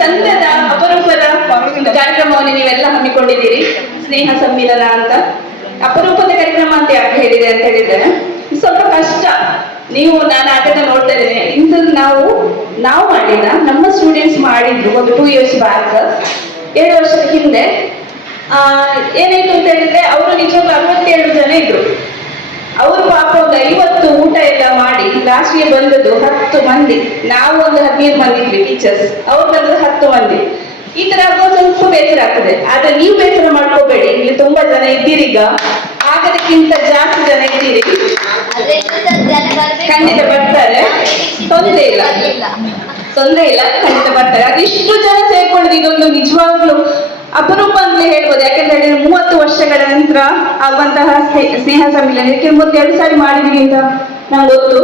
ಚಂದದ ಅಪರೂಪದ ಕಾರ್ಯಕ್ರಮವನ್ನು ನೀವೆಲ್ಲ ಹಮ್ಮಿಕೊಂಡಿದ್ದೀರಿ. ಸ್ನೇಹ ಸಮ್ಮಿಲನ ಅಂತ ಅಪರೂಪದ ಕಾರ್ಯಕ್ರಮ ಅಂತ ಯಾಕೆ ಹೇಳಿದೆ ಅಂತ ಹೇಳಿದ್ರೆ, ಸ್ವಲ್ಪ ಕಷ್ಟ. ನಾನು ಅದನ್ನ ನೋಡ್ತಾ ಇದ್ದೇನೆ. ಇಂಥದ್ದು ನಾವು ಮಾಡಿಲ್ಲ, ನಮ್ಮ ಸ್ಟೂಡೆಂಟ್ಸ್ ಮಾಡಿದ್ರು ಒಂದು 2 years ಬ್ಯಾಕ್, 2 ವರ್ಷದ ಹಿಂದೆ. ಏನಾಯ್ತು ಅಂತ ಹೇಳಿದ್ರೆ, ಅವರು ನಿಜವಾಗ್ಲೂ 67 ಜನ ಇದ್ರು. ಅವರು ಪಾಪ ಒಂದು 50 ಊಟ ಎಲ್ಲ ಮಾಡಿ ಲಾಸ್ಟ್ಗೆ ಬಂದದ್ದು 10 ಮಂದಿ. ನಾವು ಒಂದು 15 ಮಂದಿ ಇದ್ವಿ ಟೀಚರ್ಸ್, ಅವ್ರು ಬಂದದ್ದು 10 ಮಂದಿ. ಈ ತರ ಆಗುವಾಗ ಸ್ವಲ್ಪ ಬೇಸರ ಆಗ್ತದೆ. ಆದ್ರೆ ನೀವು ಬೇಸರ ಮಾಡ್ಕೋಬೇಡಿ, ಇಲ್ಲಿ ತುಂಬಾ ಜನ ಇದ್ದೀರಿ. ಈಗ ಆಗದಕ್ಕಿಂತ ಜಾಸ್ತಿ ಜನ ಇದ್ದೀರಿ, ಖಂಡಿತ ಬರ್ತಾರೆ, ತೊಂದರೆ ಇಲ್ಲ, ಖಂಡಿತ ಬರ್ತಾರೆ. ಅದಿಷ್ಟು ಜನ ಸೇರ್ಕೊಳ್ಳೋದು ಇದೊಂದು ನಿಜವಾಗ್ಲೂ ಅಪರೂಪ ಅಂತ ಹೇಳ್ಬೋದು. ಯಾಕಂತ ಹೇಳಿದ್ರೆ 30 ವರ್ಷಗಳ ನಂತರ ಆಗುವಂತಹ ಸ್ನೇಹ ಸಮ್ಮಿಲನ. ಇದಕ್ಕೆ ಮೊದಲು 2 ಸಾರಿ ಮಾಡಿದ್ವಿ ಅಂತ ನಂಗೆ ಗೊತ್ತು.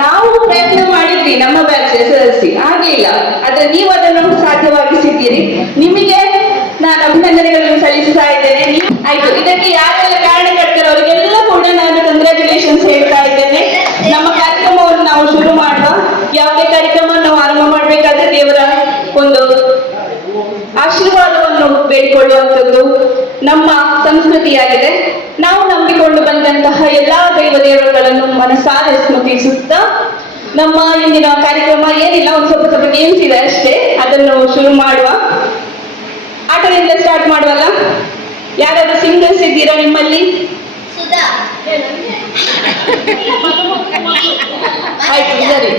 ನಾವು ಪ್ರಯತ್ನ ಮಾಡಿದ್ವಿ, ನಮ್ಮ ಬ್ಯಾಚ್ SSLC ಆಗ್ಲಿಲ್ಲ. ಆದ್ರೆ ನೀವು ಅದನ್ನು ಸಾಧ್ಯವಾಗಿಸಿದ್ದೀರಿ. ನಿಮಗೆ ನಾನು ಅಭಿನಂದನೆಗಳನ್ನು ಸಲ್ಲಿಸ್ತಾ ಇದ್ದೇನೆ. ಆಯ್ತು, ಇದಕ್ಕೆ ಯಾರೆಲ್ಲ ಕಾರಣಕರ್ತರು ಅವರಿಗೆಲ್ಲ ಕೂಡ ನಾನು ಕಂಗ್ರ್ಯಾಚುಲೇಷನ್ಸ್ ಹೇಳ್ತಾ ಇದ್ದೇನೆ. ನಮ್ಮ ಕಾರ್ಯಕ್ರಮವನ್ನು ನಾವು ಶುರು ಮಾಡುವ. ಯಾವುದೇ ಕಾರ್ಯಕ್ರಮವನ್ನು ನಾವು ಆರಂಭ ಮಾಡ್ಬೇಕಾದ್ರೆ ದೇವರ ಒಂದು ಆಶೀರ್ವಾದವನ್ನು ಬೇಡಿಕೊಳ್ಳುವಂಥದ್ದು ನಮ್ಮ ಸಂಸ್ಕೃತಿಯಾಗಿದೆ. ನಾವು ನಂಬಿಕೊಂಡು ಬಂದಂತಹ ಎಲ್ಲಾ ದೇವರುಗಳನ್ನು ಮನಸಾರೆ ಸ್ಮೃತಿಸುತ್ತಾ ನಮ್ಮ ಇಂದಿನ ಕಾರ್ಯಕ್ರಮ ಏನಿಲ್ಲ, ಒಂದು ಸ್ವಲ್ಪ ಗೇಮ್ಸ್ ಇದೆ ಅಷ್ಟೇ, ಅದನ್ನು ಶುರು ಮಾಡುವ. ಆಟದಿಂದ ಸ್ಟಾರ್ಟ್ ಮಾಡುವಲ್ಲ. ಯಾರಾದ್ರೂ ಸಿಂಗರ್ಸ್ ಇದ್ದೀರಾ ನಿಮ್ಮಲ್ಲಿ? ಆಯ್ತು, ಸರಿ.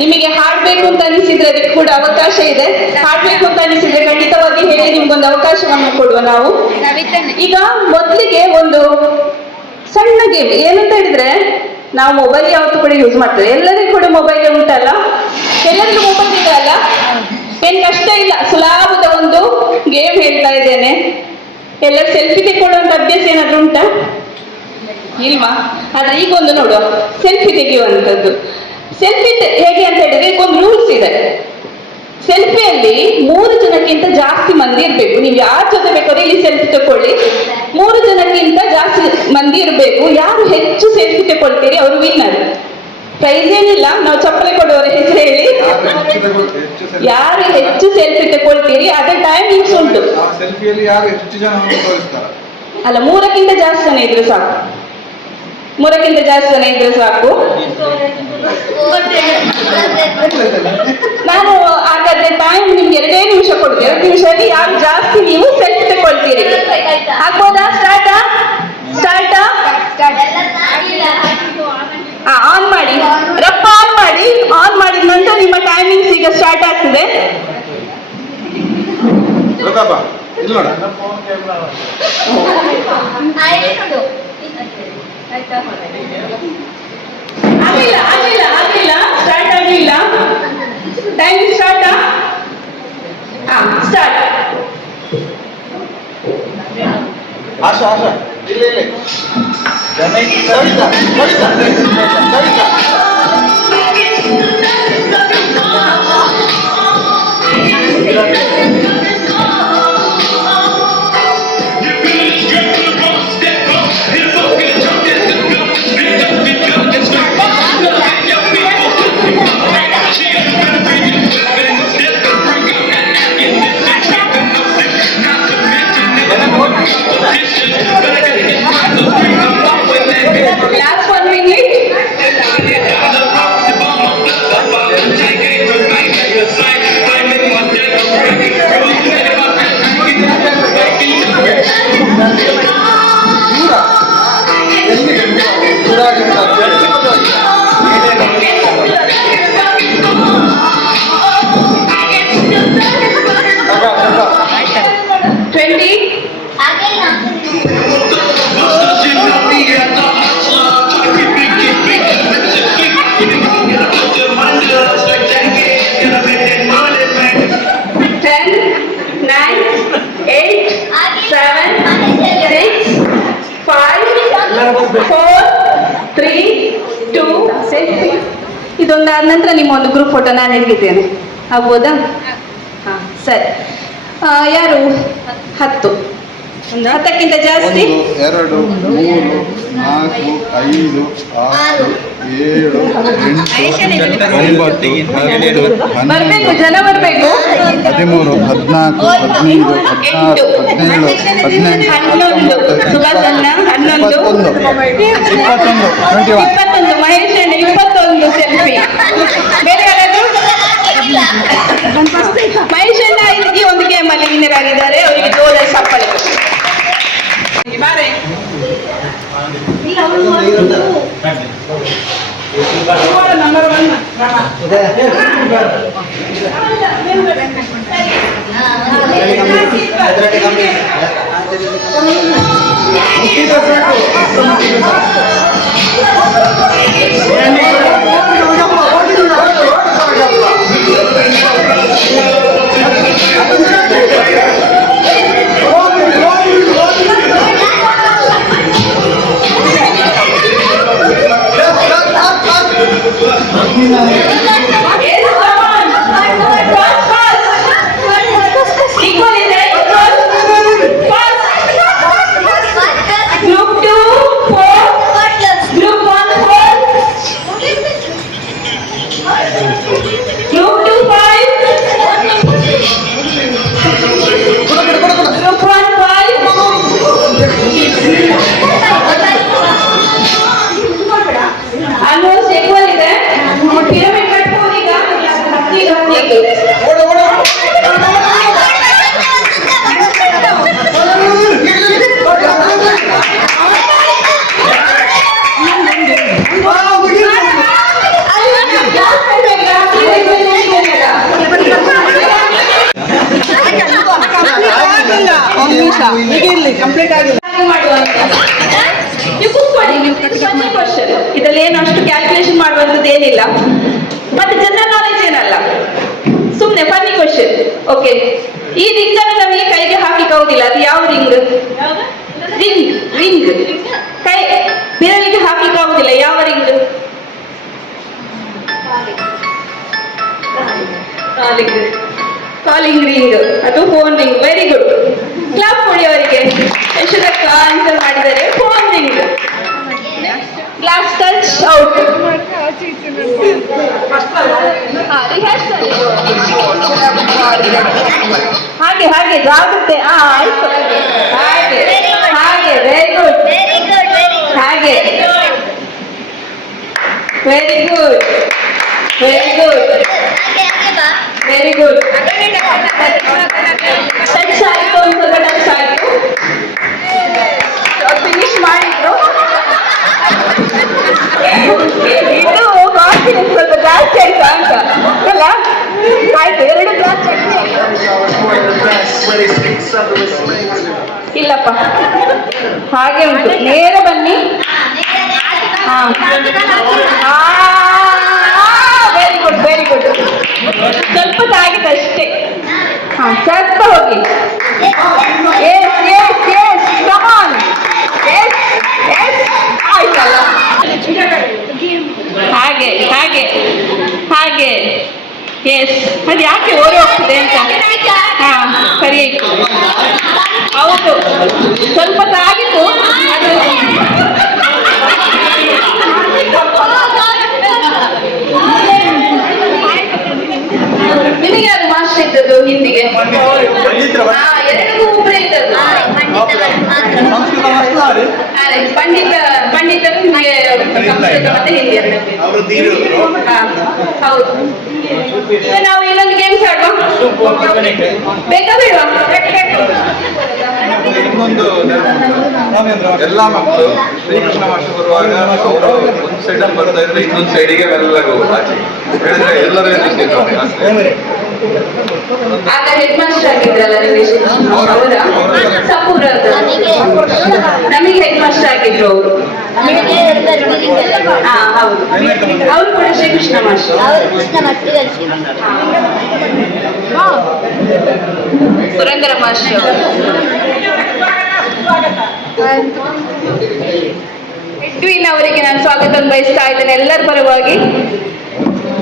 ನಿಮಗೆ ಹಾಡ್ಬೇಕು ಅಂತ ಅನಿಸಿದ್ರೆ ಅದಕ್ಕೆ ಕೂಡ ಅವಕಾಶ ಇದೆ. ಹಾಡ್ಬೇಕು ಅಂತ ಅನಿಸಿದ್ರೆ ಖಂಡಿತವಾಗಿ ಹೇಳಿ, ನಿಮ್ಗೊಂದು ಅವಕಾಶವನ್ನು ಕೊಡುವ ನಾವು. ಈಗ ಮೊದಲಿಗೆ ಒಂದು ಸಣ್ಣ ಗೇಮ್ ಏನಂತ ಹೇಳಿದ್ರೆ, ನಾವು ಮೊಬೈಲ್ ಯಾವತ್ತೂ ಕೂಡ ಯೂಸ್ ಮಾಡ್ತೇವೆ. ಎಲ್ಲರಿಗೂ ಕೂಡ ಮೊಬೈಲ್ ಉಂಟಲ್ಲ, ಎಲ್ಲರಿಗೂ ಮೊಬೈಲ್ ಇದೆ ಅಲ್ಲ, ಏನ್ ಕಷ್ಟ ಇಲ್ಲ. ಸುಲಭದ ಒಂದು ಗೇಮ್ ಹೇಳ್ತಾ ಇದ್ದೇನೆ. ಎಲ್ಲರೂ ಸೆಲ್ಫಿ ತೆಗೆದುಕೊಳ್ಳುವಂತ ಅಭ್ಯಾಸ ಏನಾದ್ರು ಉಂಟಾ? ಇಲ್ವಾ? ಆದ್ರೆ ಈಗ ಒಂದು ನೋಡುವ, ಸೆಲ್ಫಿ ತೆಗೆಯುವಂಥದ್ದು. ಸೆಲ್ಫಿ ಹೇಗೆ ಅಂತ ಹೇಳಿದ್ರೆ, ಒಂದು ರೂಲ್ಸ್ ಇದೆ. ಸೆಲ್ಫಿಯಲ್ಲಿ 3 ಜನಕ್ಕಿಂತ ಜಾಸ್ತಿ ಮಂದಿ ಇರ್ಬೇಕು. ನೀವು ಯಾರ ಜೊತೆ ಬೇಕಾದ್ರೆ ಇಲ್ಲಿ ಸೆಲ್ಫಿ ತಗೊಳ್ಳಿ. 3 ಜನಕ್ಕಿಂತ ಜಾಸ್ತಿ ಮಂದಿ ಇರ್ಬೇಕು. ಯಾರು ಹೆಚ್ಚು ಸೆಲ್ಫಿ ತಗೊಳ್ತೀರಿ ಅವರು ವಿನ್ನರ್. ಪ್ರೈಸ್ ಏನಿಲ್ಲ, ನಾವು ಚಪ್ಪಲಿ ಕೊಡುವವರ ಹೆಸರು ಹೇಳಿ. ಯಾರು ಹೆಚ್ಚು ಸೆಲ್ಫಿ ತಗೊಳ್ತೀರಿ ಅದ್ರ ಟೈಮಿಂಗ್ಸ್ ಉಂಟು. ಅಲ್ಲ, 3ಕ್ಕಿಂತ ಜಾಸ್ತಿ ಜನ ಇದ್ರೆ ಸಾಕು. 3ಕ್ಕಿಂತ ಜಾಸ್ತಿ ಜನ ಇದ್ರೆ ಸಾಕು. ನಾನು ಹಾಗಾದ್ರೆ ಟೈಮ್ ನಿಮ್ಗೆ 2 ನಿಮಿಷ ಕೊಡ್ತೀವಿ. 2 ನಿಮಿಷದಲ್ಲಿ ಯಾರು ಜಾಸ್ತಿ ನೀವು ಸೆಲ್ಫಿ ತಗೊಳ್ತೀರಿ. ಆಗ್ಬೋದಾ? ಸ್ಟಾರ್ಟಾ? ಆನ್ ಮಾಡಿ, ರಪ್ಪ ಆನ್ ಮಾಡಿ. ಆನ್ ಮಾಡಿದ ನಂತರ ನಿಮ್ಮ ಟೈಮಿಂಗ್ಸ್ ಈಗ ಸ್ಟಾರ್ಟ್ ಆಗ್ತದೆ. ಆಗಿಲ್ಲ, ಸ್ಟಾರ್ಟ್ ಆಗಲಿಲ್ಲ. Timing start. ಸ್ಟಾರ್ಟ್. ಆಶಾ ಇಲ್ಲ Last 1 minute. ಇದೊಂದಾದ ನಂತರ ನಿಮ್ಮ ಒಂದು ಗ್ರೂಪ್ ಫೋಟೋ ನಾನು ಹಿಡಿದಿದ್ದೇನೆ. ಆಗ್ಬೋದಾ? ಹಾಂ, ಸರಿ. ಯಾರು 10? 10ಕ್ಕಿಂತ ಜಾಸ್ತಿ? 1 2 3 4 4, 5, 6, 7, 8, 9, 10, ಬರ್ಬೇಕು, ಜನ ಬರ್ಬೇಕು. 13, 14, 15, 16, 17, 18, 11 ಸುಭಾಷಣ್ಣ, 11 21. 21 ಮಹೇಶ್ ಅಣ್ಣ, 21 ಸೆಲ್ಫಿ. ಬೇರೆ ಯಾರಾದ್ರು? ಮಹೇಶ್ ಅಣ್ಣ ಈ ಒಂದು ಗೇಮ್ ಅಲ್ಲಿ ವಿನ್ನರ್ ಆಗಿದ್ದಾರೆ. ಅವರಿಗೆ ಜೋರ ಸಪ್ಪಳೆ. ಬಾರೆ ನಂಬರ್ 1 ನಿಮಿಷ ಈಗ ಇಲ್ಲಿ ಕಂಪ್ಲೀಟ್ ಆಗಿಲ್ಲ. ನೀವು ಕೂತ್ಕೊಳ್ಳಿ. ಇದರಲ್ಲಿ ಏನು ಅಷ್ಟು ಕ್ಯಾಲ್ಕುಲೇಷನ್ ಮಾಡುವಂಥದ್ದು ಏನಿಲ್ಲ, ಮತ್ತೆ ಜನರಲ್ ನಾಲೆಜ್ ಏನಲ್ಲ, ಸುಮ್ಮನೆ ಫನ್ನಿ ಕ್ವಶನ್. ಓಕೆ, ಈ ರಿಂಗ್ ಅನ್ನು ನಮಗೆ ಕೈಗೆ ಹಾಕಿಕೊಳ್ಳುವುದಿಲ್ಲ. ಅದು ಯಾವ ರಿಂಗ್? ರಿಂಗ್ ರಿಂಗ್ ಕೈ ಬೆರಳಿಗೆ ಹಾಕಿಕೊಳ್ಳುವುದಿಲ್ಲ. ಯಾವ ರಿಂಗ್? ಕಾಲಿಂಗ್ ರಿಂಗ್ ಅದು phone ring. Very good, clap ಕೊಡಿ ಅವರಿಗೆ. ಯಶೋದಕ್ಕ ಆನ್ಸರ್ ಮಾಡಿದ್ದಾರೆ phone ring. Glass touch out. ಹಾಗೆ ಹಾಗೆ ಜಾಗ್ರತೆ. ಆಯ್ತು, ಹಾಗೆ ಹಾಗೆ. ವೆರಿ ಗುಡ್, ಹಾಗೆ. Very good, very good, very good. Touch ಆಯ್ತು, ಒಂದು ಸ್ವಲ್ಪ ಟಚ್ ಆಯ್ತು. ಫಿನಿಶ್ ಮಾಡಿದ್ರು. ಇದು ಕಾನ್ಫಿಡೆನ್ಸ್ ಸ್ವಲ್ಪ ಜಾಸ್ತಿ ಆಯ್ತಾ ಅಂತ ಅಲ್ಲ? ಆಯ್ತು, 2 ಗ್ಲಾಸ್ ಚಟ್ನಿ. ಇಲ್ಲಪ್ಪ, ಹಾಗೆ ಉಂಟು. ನೇರ ಬನ್ನಿ. Very good, very good. ಸ್ವಲ್ಪ ತಾಗಿದೆ ಅಷ್ಟೇ. ಸ್ವಲ್ಪ ಹೋಗಿ. Yes yes yes, come on. Yes yes, ಆಯ್ತಲ್ಲ. ಹಾಗೆ ಹಾಗೆ ಹಾಗೆ. ಎಸ್, ಅದು ಯಾಕೆ ಓರಿ ಹೋಗ್ತದೆ ಅಂತ. ಸರಿ ಆಯ್ತು. ಹೌದು, ಸ್ವಲ್ಪ ತಾಗಿತ್ತು ಅದು. ನಿಮಗೆ ಅದು ಮಾಸ್ಟರ್ ಇದ್ದದ್ದು ಹಿಂದಿಗೆ? 2 ಒಬ್ಬರೇ ಇದ್ದದ್ದು. ಪಂಡಿತರು ನಿಮಗೆ ಸಂಸ್ಕೃತ ಮತ್ತೆ ಹಿಂದಿ ಎರಡು. ಹೌದು. ಈಗ ನಾವು ಇನ್ನೊಂದು ಗೇಮ್ಸ್ ಆಡುವ, ಬೇಕಾ ಬೇಡವಾ? ಎಲ್ಲ ಮಕ್ಕಳು ಶ್ರೀಕೃಷ್ಣ ಮಾಸ್ಟರ್ ಬರುವಾಗ ಅವರು ಒಂದು ಸೈಡ್ ಅಲ್ಲಿ ಬರ್ತಾ ಇದ್ರೆ ಇನ್ನೊಂದು ಸೈಡಿಗೆ ಮೆಲ್ಲಗೆ ಆಚೆ ಹೇಳಿದ್ರೆ ಎಲ್ಲರೂ ಆಗ ಹೆಡ್ ಮಾಸ್ಟರ್ ಆಗಿದ್ರಲ್ಲ ನೀವು? ಅವರ ಸಪೂರ ನಮಗೆ ಹೆಡ್ ಮಾಸ್ಟರ್ ಆಗಿದ್ರು ಅವರು. ಹೌದು, ಅವರು ಕೂಡ ಶ್ರೀಕೃಷ್ಣ ಮಾಸ್ಟರ್. ಸುರಂಗರ ಮಾಸ್ಟರ್. ಎಡ್ವಿನ್ ಅವರಿಗೆ ನಾನು ಸ್ವಾಗತ ಬಯಸ್ತಾ ಇದ್ದೇನೆ ಎಲ್ಲರ ಪರವಾಗಿ.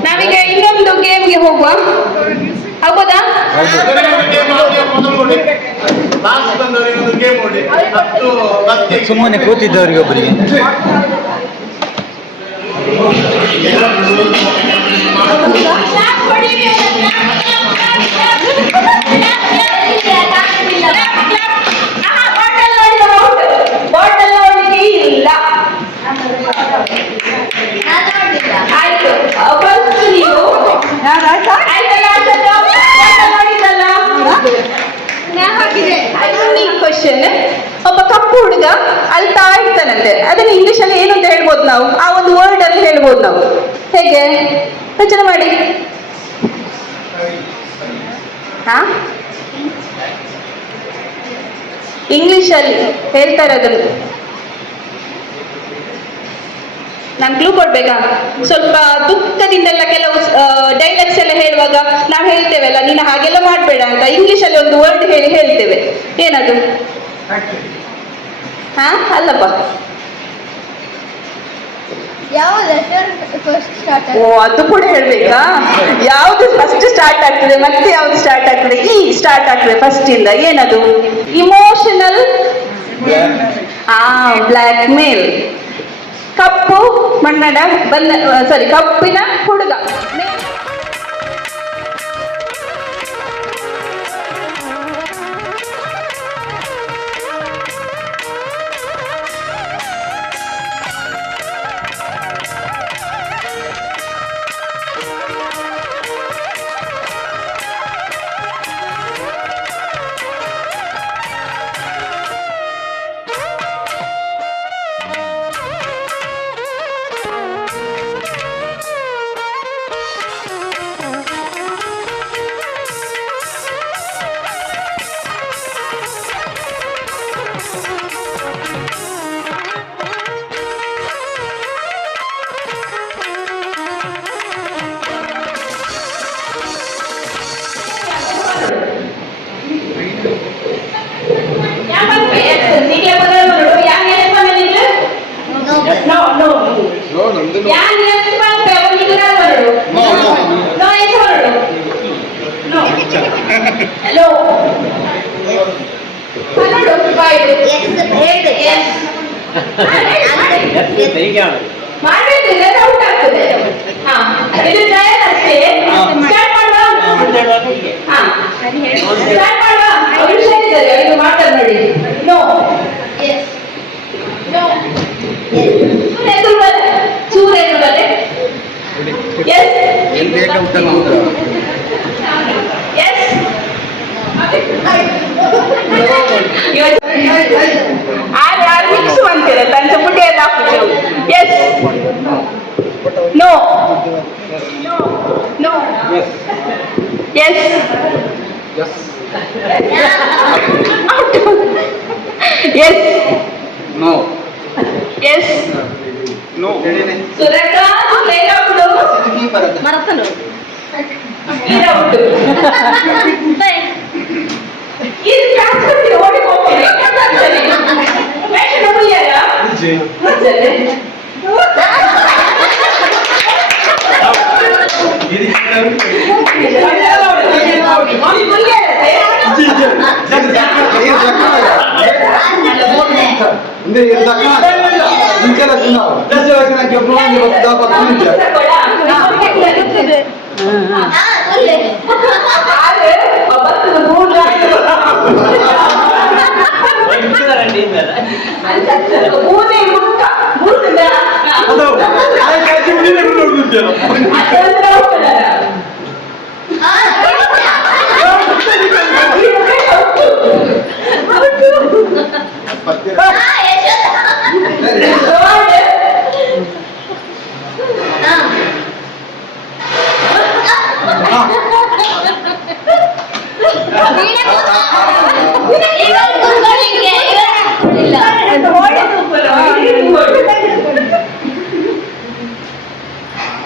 ನಾವೀಗ ಇನ್ನೊಂದು ಗೇಮ್ಗೆ ಹೋಗುವ. ಆಗ್ಬೋದಾ? ಸುಮ್ಮನೆ ಕೂತಿದ್ದವರಿಗೆ ಒಬ್ಬರಿಗೆ ಬಾಟಲ್ ನೋಡ್ಲಿಕ್ಕೆ ಇಲ್ಲ. ಆಯ್ತು, ಫಸ್ಟ್ ನೀವು ಕ್ವಶನ್. ಒಬ್ಬ ಕಪ್ಪು ಹುಡುಗ ಅಳ್ತಾ ಇರ್ತಾನಂತೆ, ಅದನ್ನ ಇಂಗ್ಲಿಷ್ ಅಲ್ಲಿ ಏನು ಅಂತ ಹೇಳ್ಬೋದು ನಾವು? ಆ ಒಂದು ವರ್ಡ್ ಅಲ್ಲಿ ಹೇಳ್ಬೋದು ನಾವು. ಹೇಗೆ ರಚನೆ ಮಾಡಿ? ಹಾ, ಇಂಗ್ಲಿಷ್ ಅಲ್ಲಿ ಹೇಳ್ತಾರೆ ಅದನ್ನು. ನಾನು ಕ್ಲೂ ಕೊಡ್ಬೇಕಾ? ಸ್ವಲ್ಪ ದುಃಖದಿಂದೆಲ್ಲ ಕೆಲವು ಡೈಲಾಗ್ಸ್ ಎಲ್ಲ ಹೇಳುವಾಗ ನಾವು ಹೇಳ್ತೇವಲ್ಲ, ನೀನು ಹಾಗೆಲ್ಲ ಮಾಡ್ಬೇಡ ಅಂತ. ಇಂಗ್ಲಿಷ್ ಅಲ್ಲಿ ಒಂದು ವರ್ಡ್ ಹೇಳಿ ಹೇಳ್ತೇವೆ, ಏನದು? ಹಾ, ಅಲ್ಲಪ್ಪ. ಓ, ಅದು ಕೂಡ ಹೇಳ್ಬೇಕಾ? ಯಾವ್ದು ಫಸ್ಟ್ ಸ್ಟಾರ್ಟ್ ಆಗ್ತದೆ ಮತ್ತೆ ಯಾವ್ದು ಸ್ಟಾರ್ಟ್ ಆಗ್ತದೆ? ಈ ಸ್ಟಾರ್ಟ್ ಆಗ್ತದೆ ಫಸ್ಟ್ ಇಂದ. ಏನದು? ಇಮೋಷನಲ್. ಬ್ಲ್ಯಾಕ್ ಮೇಲ್. ಕಪ್ಪು ಬಣ್ಣದ ಕಪ್ಪಿನ ಹುಡುಗ. ಮಿಕ್ಸ್ ಮಾಡ್ತೀರಾ ತಂಚ ಪುಟ್ಟಿ ಎಲ್ಲ ಹಾಕ್ಬಿಟ್ಟು. Yes, no, no, yes, yes, no, yes, no. ಸುರೇಖಾ ಲೇಖಾಬಿಡು ಮರತನು ಇರಬಿಟ್ಟು ಇದು ಕಾಸ್ಕೊಳ್ತೀವಿ ಓಡಿ ಹೋಗ್ತೀವಿ ವೇಷನ ಮುಯ್ಯಾರ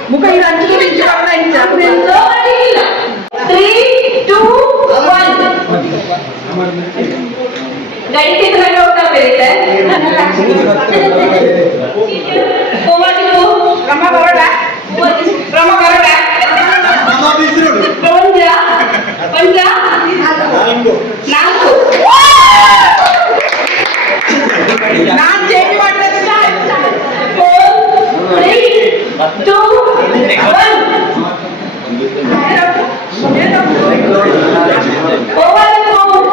ಮುಖ ಇದು ಅಂಚು ಗಡಿತಿದ್ರೆ ಊಟ ಬೇರೆ ರಮ 2, 1. Over the phone.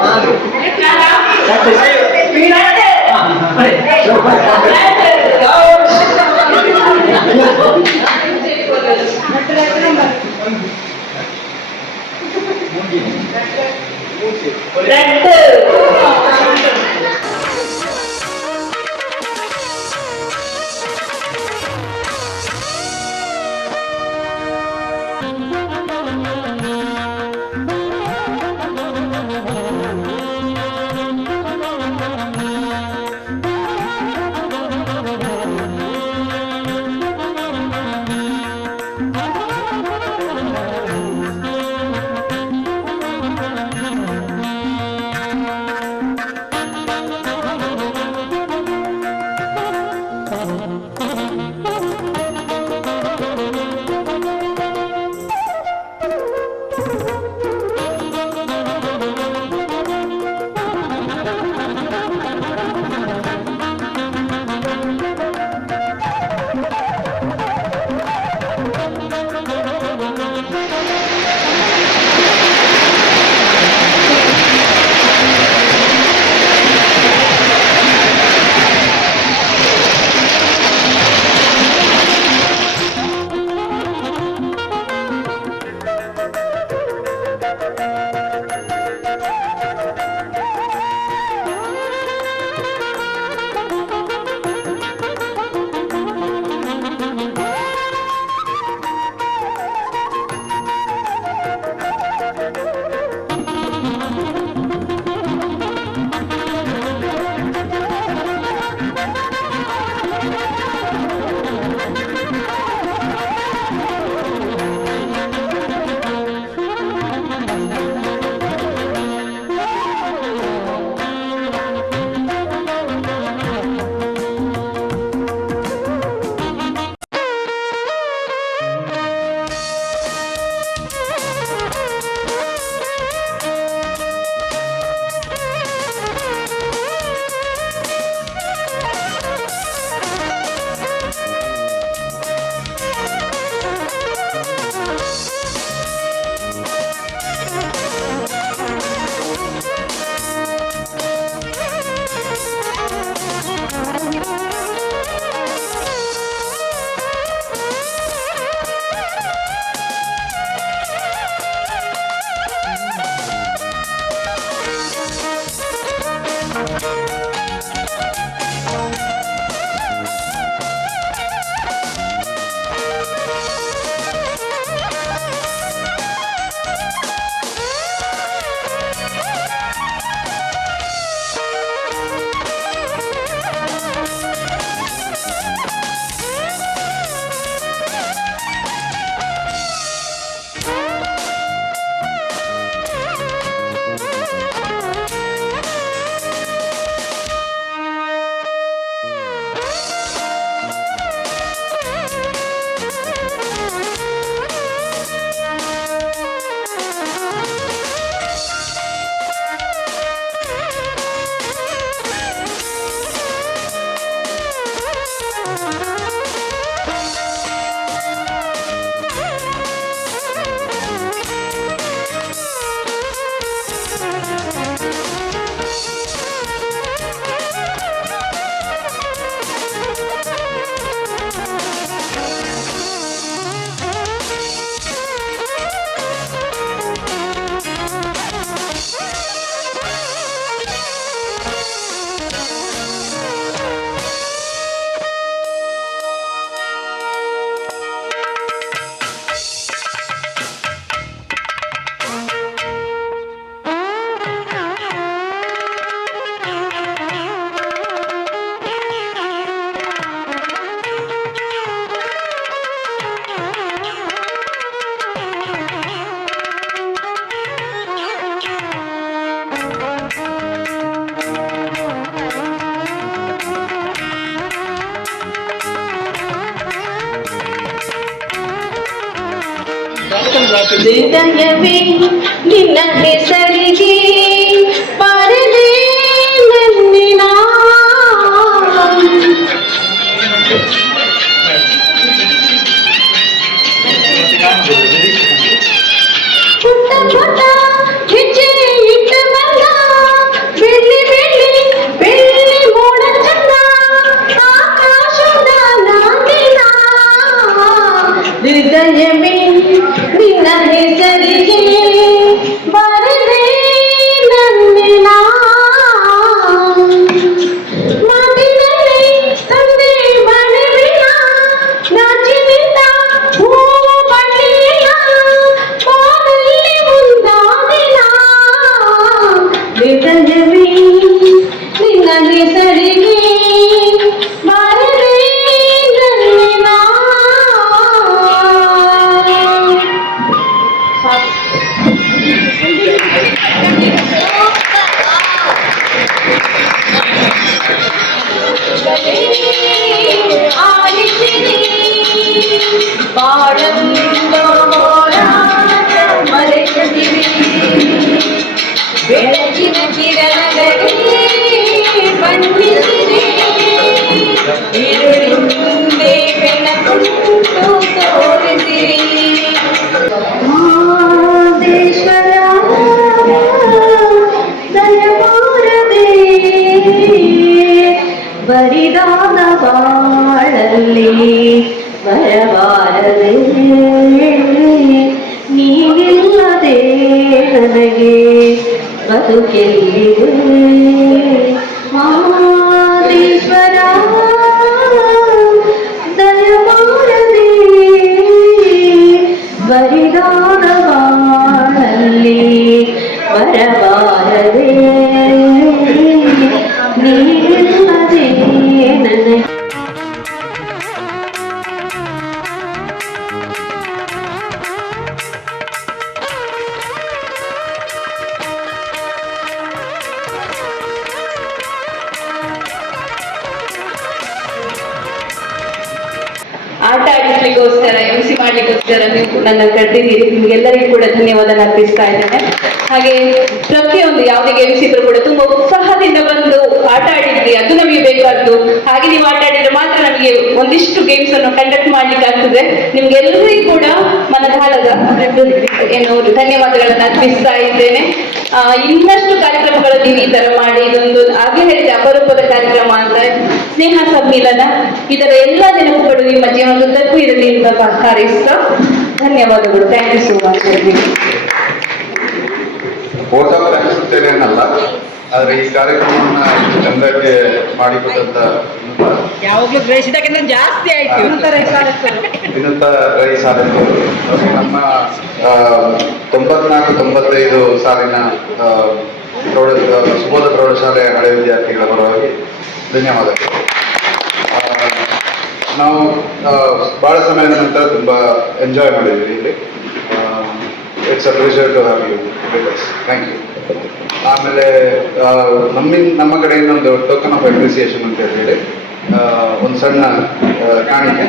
ಹೃದಯವೇ ನಿನ್ನ ಹೆಸರಿಗೆ ಬರದೆ ನನ್ನಿನ ಹೆಸರಿಗೆ ಬರದೆ ನನ್ನಿನ ಮಾತಿನಲ್ಲಿ ತಂದೆ ಬಣವಿನ ನಾಚಿನಿಂದ ಹೂ ಬಣ್ಣಿನ ಬಾನಲ್ಲಿ ಮುಂದಾದಿನ ಹೃದಯವೇ ನಿನ್ನ ಹೆಸರಿಗೆ ಬರದೆ ನನ್ನಿನ ಆಲಿಸಿರಿ ಬಾಳಂದ ಹೋರಾಟ ಮರೆತದಿರಿ ಬೆಳಗಿನ ಕಿರಣಗಳಿಗೆ ಬಣ್ಣಿಸಿರಿ ഇരുളിന്റെ ಬೆಳಕುಂಟು ತೋರಿಸಿರಿ ಮಹದೇಶ್ವರ ದಯಮಾರದೆ ಬರಿದಾದ ಬಾಳಲ್ಲಿ ಬರಬಾರದೆ ನೀವಿಲ್ಲದೆ ನನಗೆ ಬದುಕೆಲ್ಲಿದೆ ಮಹದೇಶ್ವರ ದಯಮಾರದೆ ಬರಿದಾದ ಬಾಳಲ್ಲಿ ಬರಬಾರದೆ ನೀವಿಲ್ಲದೆ ನನಗೆ ಆಟ ಆಡಿಸ್ಲಿಕ್ಕೋಸ್ಕರ MC ಮಾಡ್ಲಿಕ್ಕೋಸ್ಕರ ನೀವು ನನ್ನ ಕರೆದಿದ್ದೀರಿ. ನಿಮ್ಗೆಲ್ಲರಿಗೂ ಕೂಡ ಧನ್ಯವಾದ ಅರ್ಪಿಸ್ತಾ ಇದ್ದೇನೆ. ಹಾಗೆ ಪ್ರತಿಯೊಂದು ಯಾವುದೇ ಗೇಮ್ಸ್ ಇದ್ರು ಕೂಡ ತುಂಬಾ ಉತ್ಸಾಹದಿಂದ ಬಂದು ಆಟ ಆಡಿದ್ರಿ, ಅದು ನಮಗೆ ಬೇಕಾದ್ದು. ಹಾಗೆ ನೀವು ಆಟ ಆಡಿದ್ರೆ ಮಾತ್ರ ನಮಗೆ ಒಂದಿಷ್ಟು ಗೇಮ್ಸ್ ಅನ್ನು ಕಂಡಕ್ಟ್ ಮಾಡ್ಲಿಕ್ಕೆ ಆಗ್ತದೆ. ನಿಮ್ಗೆಲ್ಲರಿಗೂ ಕೂಡ ಮನದಾಳದ ಏನು ಧನ್ಯವಾದಗಳನ್ನು ಅರ್ಪಿಸ್ತಾ ಇದ್ದೇನೆ. ಇನ್ನಷ್ಟು ಕಾರ್ಯಕ್ರಮಗಳು ನೀವು ಈ ತರ ಮಾಡಿ ಇದೊಂದು ಆಗ್ಲೇ ಹೇಳಿದೆ ಅಪರೂಪದ ಕಾರ್ಯಕ್ರಮ ಅಂತ, ಸ್ನೇಹ ಸಮ್ಮಿಲನ, ಇದರ ಎಲ್ಲ ನೆನಪುಗಳು ನಿಮ್ಮ ಜೀವನದುದ್ದಕ್ಕೂ ಇರಲಿ ಅಂತ ಹಾರೈಸ್ತಾ ಧನ್ಯವಾದಗಳು. Thank you so much. Photo ಅನಿಸುತ್ತೇನೆ ಅನ್ನಲ್ಲ, ಆದ್ರೆ ಈ ಕಾರ್ಯಕ್ರಮವನ್ನ ಚಂದಕ್ಕೆ ಮಾಡಿಕೊಟ್ಟಂತ ಯಾವಾಗ್ಲೂ ಗ್ರಹಿಸಿದಕ್ಕಿಂತ ಜಾಸ್ತಿ ಆಯ್ತು ವಿನುತಾ ರೈ ಸಾಧಕರು ನಮ್ಮ 94-95 ಸಾಲಿನ ಸುಬೋಧ ಪ್ರೌಢಶಾಲೆ ಹಳೆ ವಿದ್ಯಾರ್ಥಿಗಳ ಪರವಾಗಿ ಧನ್ಯವಾದಗಳು. ನಾವು ಬಹಳ ಸಮಯದ ನಂತರ ತುಂಬಾ ಎಂಜಾಯ್ ಮಾಡಿದ್ದೀವಿ ಇಲ್ಲಿ. It's a pleasure to have you with us. Thank you. ಆಮೇಲೆ ನಮ್ಮ ಕಡೆಯಿಂದ ಒಂದು ಟೋಕನ್ ಆಫ್ ಅಪ್ರಿಸಿಯೇಷನ್ ಅಂತ ಹೇಳಿ ಒಂದು ಸಣ್ಣ ಕಾಣಿಕೆ